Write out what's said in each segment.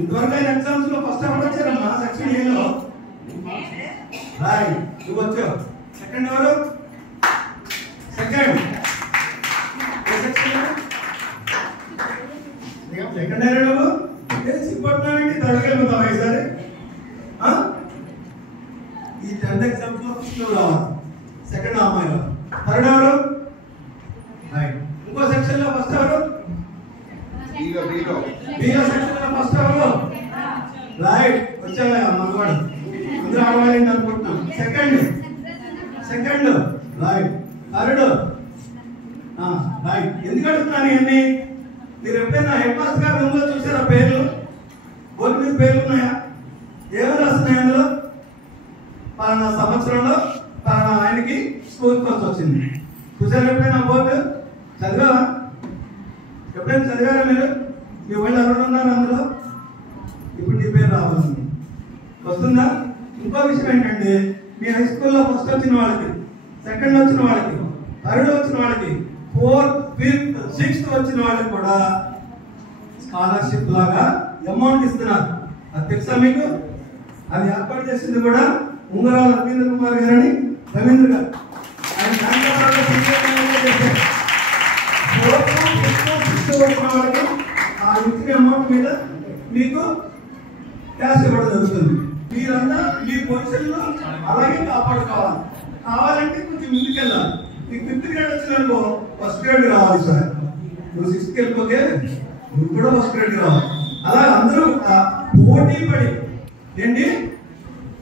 ఇంతవరకు అయిన ఎగ్జామ్స్ లో ఫస్ట్ ఎవరు వచ్చారమ్మా సెక్షన్ ఏ లో? రైట్, నువ్వు వచ్చావు. సెకండ్ ఎవరు? సెకండ్ సెకండ్ నువ్వు సిగ్గుపడుతున్నావండి. థర్డ్కి వెళ్ళిపోతావా ఈసారి? ఈ 10th ఎగ్జామ్స్ లో ఫస్ట్ నువ్వు రావాలి, సెకండ్ అమ్మాయి రావాలి. థర్డ్ ఎవరు? రైట్. ఇంకో సెక్షన్ లో ఫస్ట్ ఎవరు? బీలో సెక్షన్ లో ఫస్ట్ ఎవరు? రైట్, వచ్చావా మగవాడు? అందరూ ఆడవాళ్ళండి అనుకుంటున్నాం. Second right. Third right. ఎందుకు అడుగుతున్నాను ఇవన్నీ? మీరు ఎప్పుడైనా హెడ్ మాస్టర్ గారి రూమ్ లో చూసారా పేర్లు? బోర్డు మీద పేర్లు ఉన్నాయా? ఏమో రాస్తున్నాయి అందులో? పలానా సంవత్సరంలో పలానా ఆయనకి స్కూల్ కోర్స్ వచ్చింది. చూసారా ఎప్పుడైనా బోర్డు? చదివావా? ఎప్పుడైనా చదివారా మీరు? మీ వాళ్ళు ఎవరు ఉన్నారు అందులో? ఇప్పుడు నీ పేరు రావాలి, వస్తుందా? ఇంకో విషయం ఏంటంటే, మీ హై స్కూల్లో ఫస్ట్ వచ్చిన వాళ్ళకి, సెకండ్ వచ్చిన వాళ్ళకి, థర్డ్ వచ్చిన వాళ్ళకి, 4th, 5th, 6th వచ్చిన వాళ్ళకి కూడా స్కాలర్షిప్ లాగా అమౌంట్ ఇస్తున్నారు. అది తెలుసా మీకు? అది ఏర్పాటు చేసింది కూడా ఉంగరాల రవీంద్ర కుమార్ గారని, రవీంద్ర గారు. ఆయన వచ్చిన వాళ్ళకి ఆ ఇచ్చిన అమౌంట్ మీద మీకు క్యాష్ ఇవ్వడం జరుగుతుంది. మీరంతా మీ పొజిషన్ లో అలాగే కాపాడుకోవాలి. కావాలంటే కొంచెం ముందుకెళ్ళాలి. మీకు 5th గ్రేడ్ వచ్చినప్పుడు ఫస్ట్ గ్రేడ్ రావాలి సార్. నువ్వు 6th వెళ్ళిపోతే నువ్వు కూడా ఫస్ట్ గ్రేడ్ రావాలి. అలా అందరూ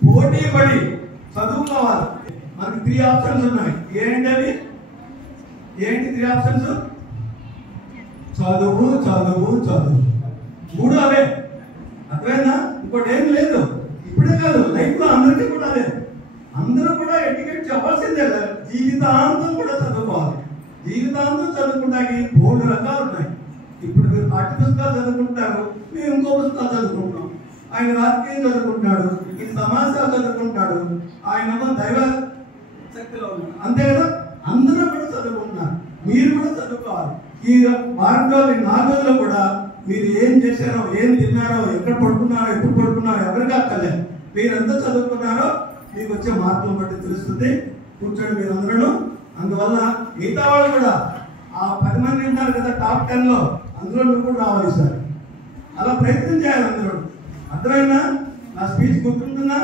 పోటీ పడి చదువుకోవాలి. మనకి 3 ఆప్షన్స్ ఉన్నాయి. ఏంటి అవి? ఏంటి 3 ఆప్షన్స్? చదువు, 3 అవే. అర్థమైందా? ఇంకోటి ఏం లేదు. ఇప్పుడే కాదు, లైఫ్ లో అందరికీ కూడా అదే. అందరూ కూడా ఎడ్యుకేట్ చెప్పాల్సిందే. జీవితాంతం కూడా చదువుకోవాలి. జీవితాంతం చదువుకుంటాకి 3 రకాలు ఉన్నాయి. ఇప్పుడు మీరు పాఠ్య పుస్తకాలు చదువుకుంటారు, మీరు ఇంకో పుస్తకాలు చదువుకుంటున్నాం. ఆయన రాజకీయం చదువుకుంటున్నాడు, ఈ సమాజాలు చదువుకుంటాడు, ఆయన దైవ శక్తిలో ఉన్నాడు. అంతే కదా? అందరూ కూడా చదువుకుంటున్నారు. మీరు కూడా చదువుకోవాలి. ఈ వారం రోజులు, 4 రోజుల్లో కూడా మీరు ఏం చేశారో, ఏం తిన్నారో, ఎక్కడ పడుకున్నారో, ఎప్పుడు పడుకున్నారో ఎవరికి అక్కర్లేదు. మీరెంత చదువుకున్నారో మీకు వచ్చే మార్కులను బట్టి తెలుస్తుంది. కూర్చోండి మీరందరూ. అందువల్ల మిగతా వాళ్ళు కూడా ఆ 10 మంది ఉంటారు కదా టాప్ 10 లో, అందులో నువ్వు కూడా రావాలి సార్. అలా ప్రయత్నం చేయాలి అందరూ. అర్థమైనా? నా స్పీచ్ గుర్తుంటుందా?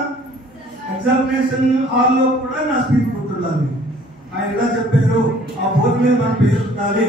ఎగ్జామినేషన్ హాల్లో కూడా నా స్పీచ్ గుర్తుండాలి. ఆయన ఎలా చెప్పారు, ఆ బోర్డు మీద మన పేరు ఉండాలి.